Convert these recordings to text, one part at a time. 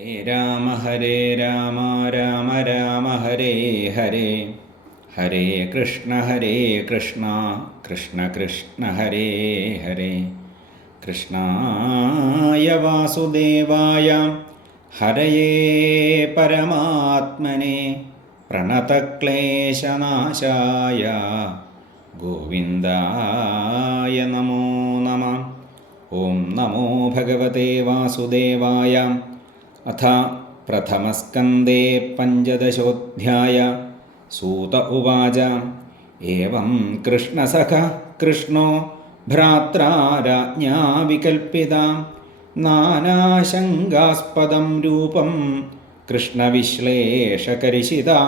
ഹരേ രാമ രാമ രാമ ഹരേ ഹരേ ഹരേ കൃഷ്ണ കൃഷ്ണ കൃഷ്ണ ഹരേ ഹരേ. കൃഷ്ണായ വാസുദേവായ ഹരയേ പരമാത്മനെ പ്രണതക്ലേശനാശായ ഗോവിന്ദായ നമോ നമഃ. ഓം നമോ ഭഗവതേ വാസുദേവായ. അഥ പ്രഥമസ്കന്ധേ പഞ്ചദശോऽധ്യായ. സൂത ഉവാച ഏവം കൃഷ്ണസഖഃ കൃഷ്ണോ ഭ്രാത്രാ രാജ്ഞാ വികൽപ്പിതാം നാനാശങ്കാസ്പദം രൂപം കൃഷ്ണവിശ്ലേഷകരിഷിതാ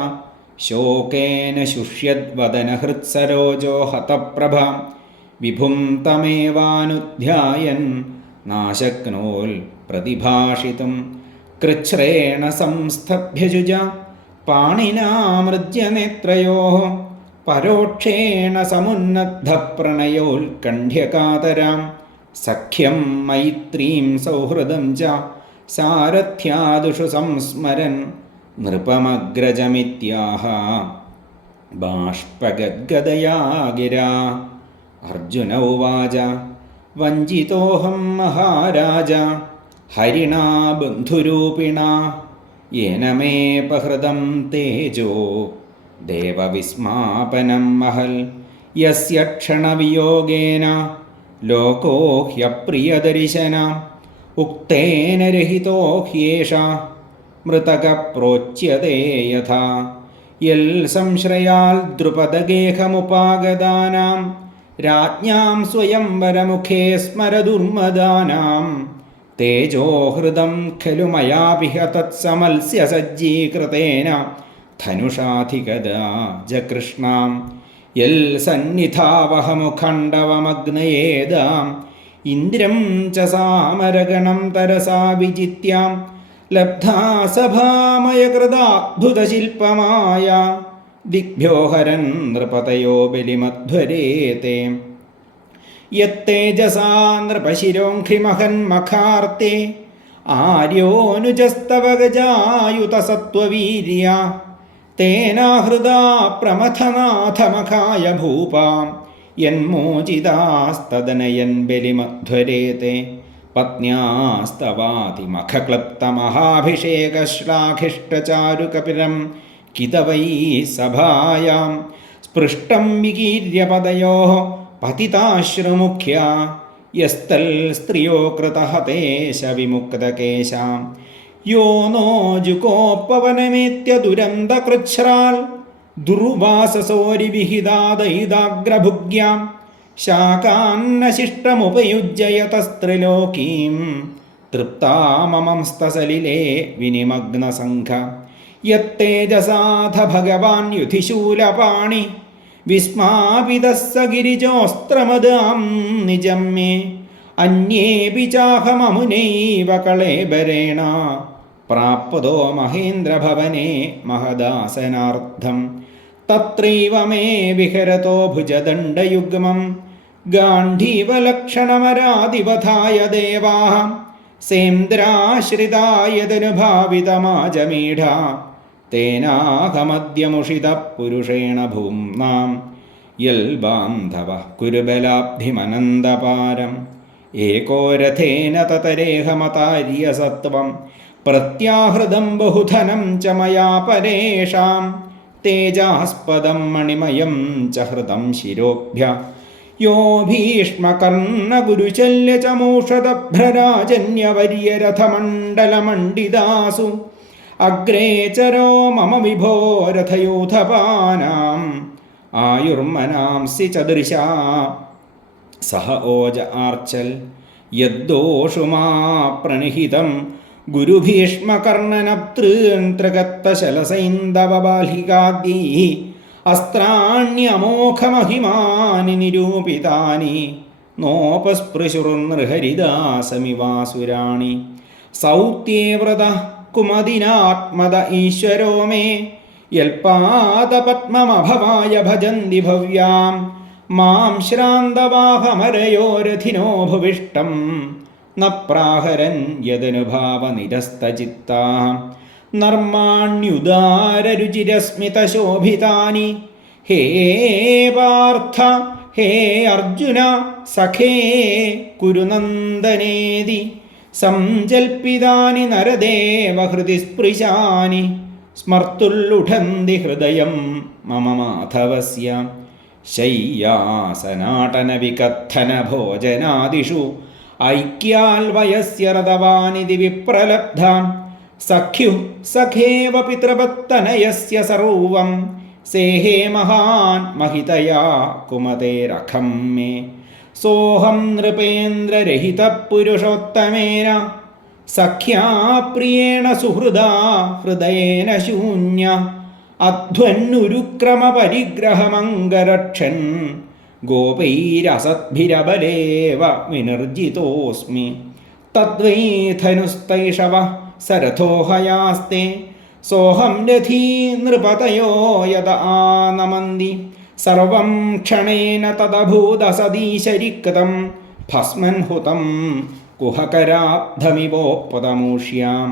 ശോകേന ശുഷ്യദ്വദനഹൃത്സരോജോ ഹതപ്രഭാം വിഭും തമേവാനുധ്യായൻ നാശക്നോൽ പ്രതിഭാഷിതും കൃച്ഛ്രേണ സംസ്ഥഭ്യജുജ പാണിനാമൃജ്യനേത്രയോഃ പരോക്ഷേണ സമുന്നദ്ധപ്രണയോത്കണ്ഠ്യകാതരാം സഖ്യം മൈത്രീം സൗഹൃദം ച സാരഥ്യാദിഷു സംസ്മരൻ നൃപമഗ്രജമിത്യാഹ ബാഷ്പഗദ്ഗദയാ ഗിരാ. അർജുന ഉവാച വഞ്ചിതോഹം മഹാരാജ ഹരിണാ ബന്ധുരൂപിണാ യേന മേപഹൃതം തേജോ ദേവവിസ്മാപനം മഹൽ യസ്യ ക്ഷണവിയോഗേന ലോകോ ഹ്യപ്രിയദർശന ഉക്തേന രഹിതോ ഹ്യേഷ മൃതക പ്രോച്യതേ യഥാ യൽ സംശ്രയാൽ ദ്രുപദഗേഹമുപാഗതാനാം രാജ്ഞാം സ്വയംവരമുഖേ സ്മരദുർമദാനാം തേജോഹൃദം ഖലു മയാപിഹ തത്സമൽസ്യ സജ്ജീകൃതേന ധനുഷാധിഗദാ കൃഷ്ണാം യൽ സന്നിധാവഹമുഖണ്ഡവമഗ്നയേദാം ഇന്ദ്രം ച സാമരഗണം തരസാ വിജിത്യാം ലബ്ധാ സഭാമയകൃതാദ്ഭുതശില്പമായ ദിഗ്ഭ്യോഹരൻ നൃപതയോ ബലിമധ്വരേതേ യത്തേജസാ നൃപശിരോഘ്രിമഹന്മഖാർത്തേ ആര്യോനുജസ്തവ ഗജായുതസത്വവീര്യ തേനാഹൃദാ പ്രമഥനാഥമഖായ ഭൂപാം യന്മോചിതാസ്തദനയൻ ബലിമധ്വരേതേ പത്ന്യാസ്തവാതിമഖക്ലപ്തമഹാഭിഷേകശ്ലാഘിഷ്ടചാരുകപിരം കിതവൈ സഭായാം സ്പൃഷ്ടം വികീര്യ പദയോഃ പതിതാശ്രുമുഖ്യ യസ്തൽ സ്ത്രിയോ കൃതഹതേശ വിമുക്തകേശാം യോ നോ ജുകോപവനമേത്യ ദുരന്തകൃച്ഛ്രാൽ ദുർവാസസോരിവിഹിതാദൈതാഗ്രഭുഗ്യാം ശാകാന്നശിഷ്ടമുപയുജ്യ യതസ്ത്രിലോകീം തൃപ്താമമംസ്തസലിലേ വിനിമഗ്നസംഘ യത്തേജസാധ ഭഗവാൻ യുധിശൂലപാണി വിസ്മാപിതസ്സ ഗിരിജോസ്ത്രമദാം നിജം മേ അന്യേപി ചാഹമമുനൈവ കളേബരേണ പ്രാപ്തോ മഹേന്ദ്രഭവനെ മഹദാസനാർത്ഥം തത്രൈവ മേ വിഹരതോ ഭുജദണ്ഡയുഗ്മം ഗാണ്ഡീവലക്ഷണമരാതിവധായ ദേവാഃ സേന്ദ്രാശ്രിതായതനുഭാവിതമാജമീഢ തേനാഹമദ്യമുഷിതഃ പുരുഷേണ ഭൂംനാം യൽ ബാന്ധവഃ കുരുബലാബ്ധിമനന്തപാരം ഏകോ രഥേന തതരേഹമതാര്യ സത്വം പ്രത്യാഹൃതം ബഹുധനം ച മയാ പരേഷാം തേജാസ്പദം മണിമയം ച ഹൃതം ശിരോഭ്യ യോ ഭീഷ്മകർണഗുരുശല്യ ച മൂഷദഭ്രരാജന്യവര്യരഥമണ്ഡലമണ്ഡിതാസു അഗ്രേ ചരോ മമ വിഭോ രഥയൂഥപാനാം ആയുർമനാംസി ചദൃശാ സഹ ഓജ ആർച്ചൽ യദ്ദോഷുമാ പ്രണിഹിതം ഗുരുഭീഷ്മകർണനതൃന്തൃഗത്തശലസൈന്ദവബാലികാദ്യൈഃ അസ്ത്രാണ്യമോഘമഹിമാനി നിരൂപിതാനി നോപസ്പൃശുർനൃഹരിദാസമിവാസുരാണി സൗത്യേ വ്രതഃ കുമദിനാത്മദ ഈശ്വരോ മേ യൽപാദപത്മമഭവായ ഭജന്തി ഭവ്യാം മാം ശ്രാന്തവാഹമരയോരഥിനോ ഭുവിഷ്ടം ന പ്രാഹരൻ യദനുഭാവനിരസ്തചിത്താ നർമാണ്യുദാരരുചിരസ്മിതശോഭിതാനി ഹേ പാർത്ഥ ഹേ അർജുന സഖേ കുരുനന്ദനേതി സംജൽപ്പിതാനി നരദേവഹൃതി സ്പൃശാനി സ്മർത്തുല്ലുഠന്തി ഹൃദയം മമ മാധവസ്യ ശയ്യാസനാടനവികഥനഭോജനാദിഷു ഐക്യാൽവയസ്യ രതവാനിതി വിപ്രലബ്ധ സഖ്യു സഖേവ പിതൃപത്തനയസ്യ സർവം സേഹേ മഹാൻ മഹിതയാ കുമതേരഖം മേ സോഹം നൃപേന്ദ്രരഹിത പുരുഷോത്തമേന സഖ്യാ പ്രിയേണ സുഹൃദാ ഹൃദയേന ശൂന്യ അധ്വന്നുരുക്രമപരിഗ്രഹമംഗരക്ഷൻ ഗോപൈരസദ്ഭിരബലേവ വിനിർജിതോസ്മി തദ്വൈ ധനുസ്തൈഷവ സരഥോഹയാസ്തേ സോഹം രഥീ നൃപതയോ യദ ആനമന്തി സർവം ക്ഷണേന തദഭൂതസദീശരിക്തം ഭസ്മൻ ഹുതം കുഹകരാബ്ധമിവോപതമൂഷ്യാം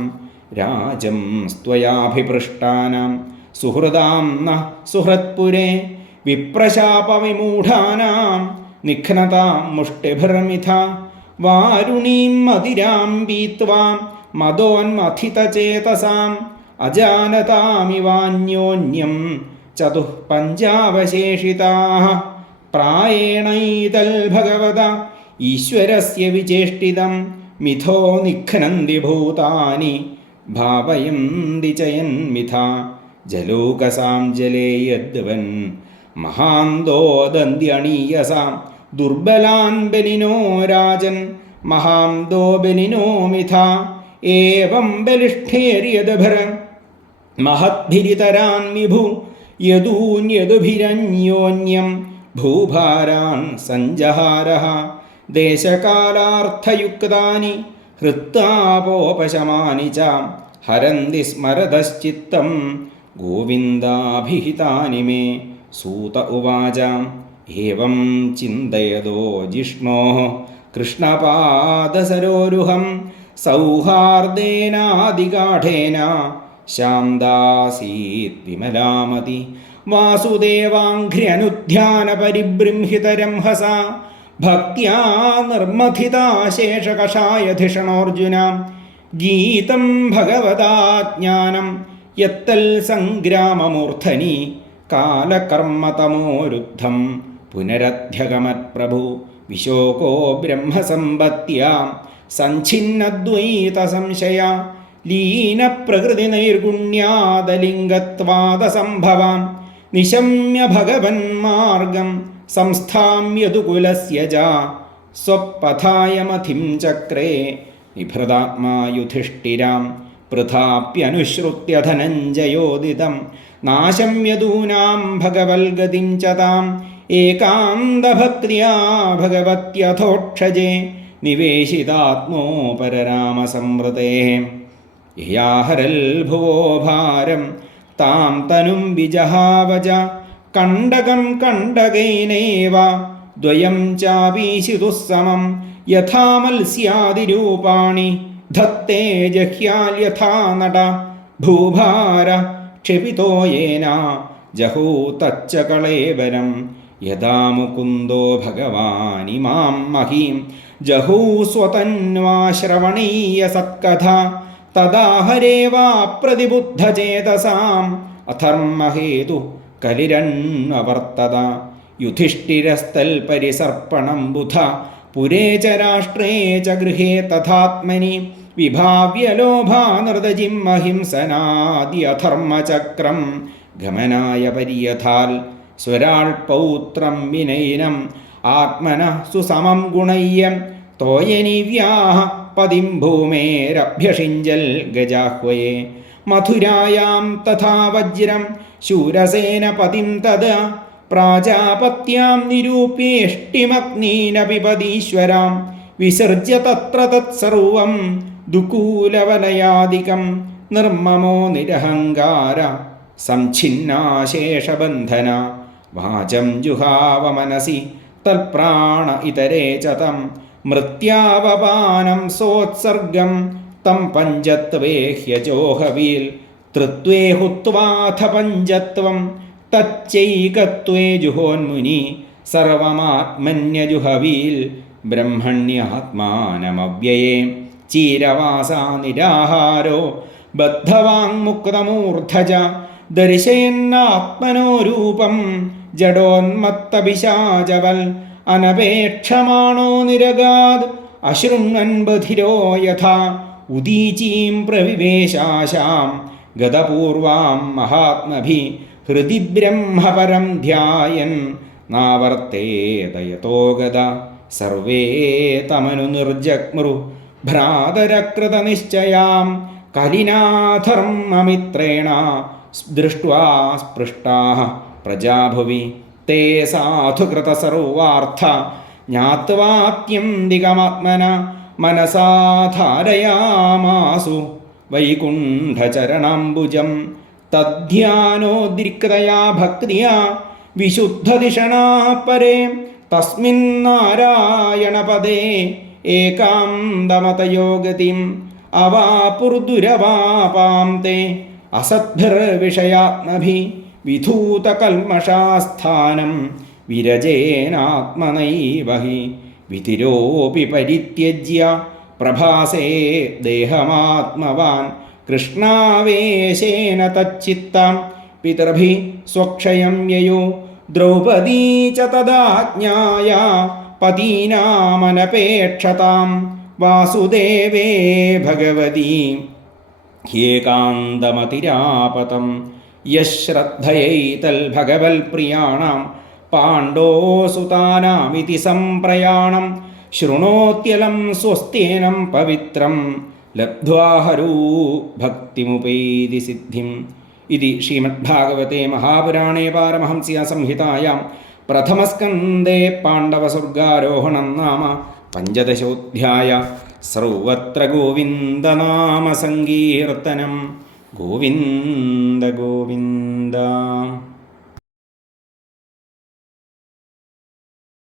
രാജം സ്ത്വയാഭിപൃഷ്ടാനാം സുഹൃദാം ന സുഹൃത്പുരേ വിപ്രശാപവിമൂഢാനാം നിഘ്നതാം മുഷ്ടിഭിർമിഥ വാരുണീം മതിരാം പീത്വാ മദോന്മഥിതചേതസാം അജാനതാമിവാന്യോന്യം ചതുഃപഞ്ചാവശേഷിതാഃ പ്രായേണൈതൽ ഭഗവത ഈശ്വരസ്യ വിചേഷ്ടിതം മിഥോ നിഘ്നന്തി ഭൂതാനി ഭാവയന്തി ചയന്മിഥ ജലോകസാം ജലേ യദ്വൻ മഹാന്തോദന്ത്യണീയസാം ദുർബലാൻ ബലിനോ രാജൻ മഹാന്തോ ബലിനോ മിഥ ഏവം ബലിഷ്ഠേര്യദ്ഭിർ മഹദ്ഭിരിതരാൻ വിഭു യദൂന്യദുഭിരന്യോന്യം ഭൂഭാരാൻ സഞ്ജഹാരഃ ദേശകാലാർത്ഥയുക്താനി ഹൃത്താപോപശമാനി ച ഹരന്തി സ്മരതശ്ചിത്തം ഗോവിന്ദാഭിഹിതാനി മേ സൂത ഉവാച ഏവം ചിന്തയതോ ജിഷ്ണോഃ കൃഷ്ണപാദസരോരുഹം സൗഹാർദ്ദേനാദിഗാഢേന ശാന്താസീത് വിമലാമതി വാസുദേവാഘ്ര്യനുധ്യാനപരിബൃംഹിതരംഹസ ഭക്ത്യാ നിർമ്മഥിതാശേഷകഷായധിഷണോർജുന ഗീതം ഭഗവതാജ്ഞാനം യത്തൽ സംഗ്രാമമൂർധനി കാലകർമ്മതമോരുദ്ധം പുനരധ്യഗമത്പ്രഭു വിശോകോ ബ്രഹ്മസമ്പത്യാം സഞ്ചിന്നദ്വൈതസംശയ ലീനപ്രകൃതിനൈർഗുണ്യാദലിംഗത്വാദസംഭവാം നിശമ്യ ഭഗവന്മാർഗം സംസ്ഥാമ്യതുകുലസ്യ ച സ്വപഥായ മഥിം ചക്രേ നിഭൃതാത്മാ യുധിഷ്ഠിരാം പൃഥാപ്യനുശ്രുത്യ ധനഞ്ജയോദിതം നാശം യദൂനാം ഭഗവൽഗതിം ച താം ഏകാന്തഭക്തിയാ ഭഗവത്യഥോക്ഷജേ നിവേശിതാത്മോ പരരാമസംവൃതേ യയാഹരൽ ഭുവോ ഭാരം താം തനും വിജഹാവച കണ്ടകം കണ്ടകൈനൈവ ദ്വയം ചാപീശിതുസ്സമം യഥാ മത്സ്യാദിരൂപാണി ധത്തേ ജഹ്യാൽ യഥാ നട ഭൂഭാര ക്ഷപിതോ യേന ജഹൂതച്ച കളേബരം യഥാ മുകുന്ദോ ഭഗവാനിമാം മഹീം ജഹൂസ്വതന്വാശ്രവണീയ സത്കഥ തദാ ഹരേവാ പ്രതിബുദ്ധചേതസാം അധർമ്മഹേതു കലിരണ്വവർത്തത യുധിഷ്ഠിരസ്തൽപരിസർപ്പണം ബുധ പുരേ ച രാഷ്ട്രേ ച ഗൃഹേ തഥാത്മനി വിഭാവ്യ ലോഭാനൃതജിം അഹിംസനാദി അധർമ്മചക്രം ഗമനായ പര്യഥാൽ സ്വരാൾ പൗത്രം വിനയനം ആത്മന സുസമം ഗുണയ്യം തോയനിവ്യാഹ പതിം ഭൂമേരഭ്യഷിഞ്ചൽ ഗജാഹ്വയേ മഥുരായാം തഥാ വജ്രം ശൂരസേന പതിം തദാ പ്രാജാപത്യാം നിരൂപ്യേഷ്ടിമഗ്നീനപിപദീശ്വരാം വിസർജ്യ തത്ര തത്സർവം ദുകൂലവലയാദികം നിർമ്മമോ നിരഹങ്കാര സംഛിന്നാശേഷബന്ധന വാചം ജുഹാവ മനസി തൽപ്രാണ ഇതരേ ച തം മൃത്യാവപാനം സോത്സർഗം തം പഞ്ചത്വേ ഹ്യജോഹവീൽ തൃത്വേ ഹുത്വാഥ പഞ്ചത്വം തച്ചൈകത്വേ ജുഹോന്മുനി സർവമാത്മന്യജുഹവീൽ ബ്രഹ്മണ്യാത്മാനമവ്യയേ ചീരവാസാ നിരാഹാരോ ബദ്ധവാങ്മുക്തമൂർധജ ദർശയന്നാത്മനോ രൂപം ജഡോന്മത്തപിശാചവൽ അനപേക്ഷമാണോ നിരഗാദ് അശൃണ്വൻ ബധിരോ യഥാ ഉദീചീം പ്രവിവേശാശാം ഗതപൂർവാം മഹാത്മഭി ഹൃദി ബ്രഹ്മപരം ധ്യായൻ നാവർത്തേതയതോ ഗത സർവേ തമനു നിർജഗ്മൃ ഭ്രാതരകൃതനിശ്ചയാം കലിനാധർമ്മമിത്രേണ ദൃഷ്ട്വാ സ്പൃഷ്ടാഃ പ്രജാഭുവി തേ സാധുകൃതസർവാർത്ഥ ജ്ഞാത്വാത്യന്തികമാത്മന മനസാ ധാരയാമാസു വൈകുണ്ഠചരണാംബുജം തദ്ധ്യാനോദ്രിക്തയാ ഭക്തിയാ വിശുദ്ധദിഷണാ പരേ തസ്മിന്നാരായണപദേ ഏകാന്തമതയോ ഗതിം അവാപുർദുരവാപാം തേ അസദ്ഭിർവിഷയാത്മഭി വിധൂതകൽമഷാസ്ഥാനം വിരജേനാത്മനൈവ ഹി വിതിരോപി പരിത്യജ്യ പ്രഭാസേ ദേഹമാത്മവാൻ കൃഷ്ണാവേശേന തച്ചിത്താം പിതൃഭി സ്വക്ഷയം യയോ ദ്രൗപദീ ച തദാജ്ഞായ പതീനാമനപേക്ഷതാം വാസുദേവേ ഭഗവതി ഹ്യേകാന്തമതിരാപതം യശ്രദ്ധയൈതൽഭഗവൽപ്രിയാണാം പാണ്ഡോസുതാനാമിതി സംപ്രയാണം ശൃണോത്യലം സ്വസ്ത്യേനം പവിത്രം ലബ്ധ്വാഹരൂ ഭക്തിമുപൈതി സിദ്ധിം. ഇതി ശ്രീമദ്ഭാഗവതേ മഹാപുരാണേ പാരമഹംസ്യാ സംഹിതായാം പ്രഥമസ്കന്ധേ പാണ്ഡവസ്വർഗാരോഹണം നാമ പഞ്ചദശോധ്യായ. സർവത്ര ഗോവിന്ദനാമസങ്കീർത്തനം. ഗോവിന്ദ ഗോവിന്ദ.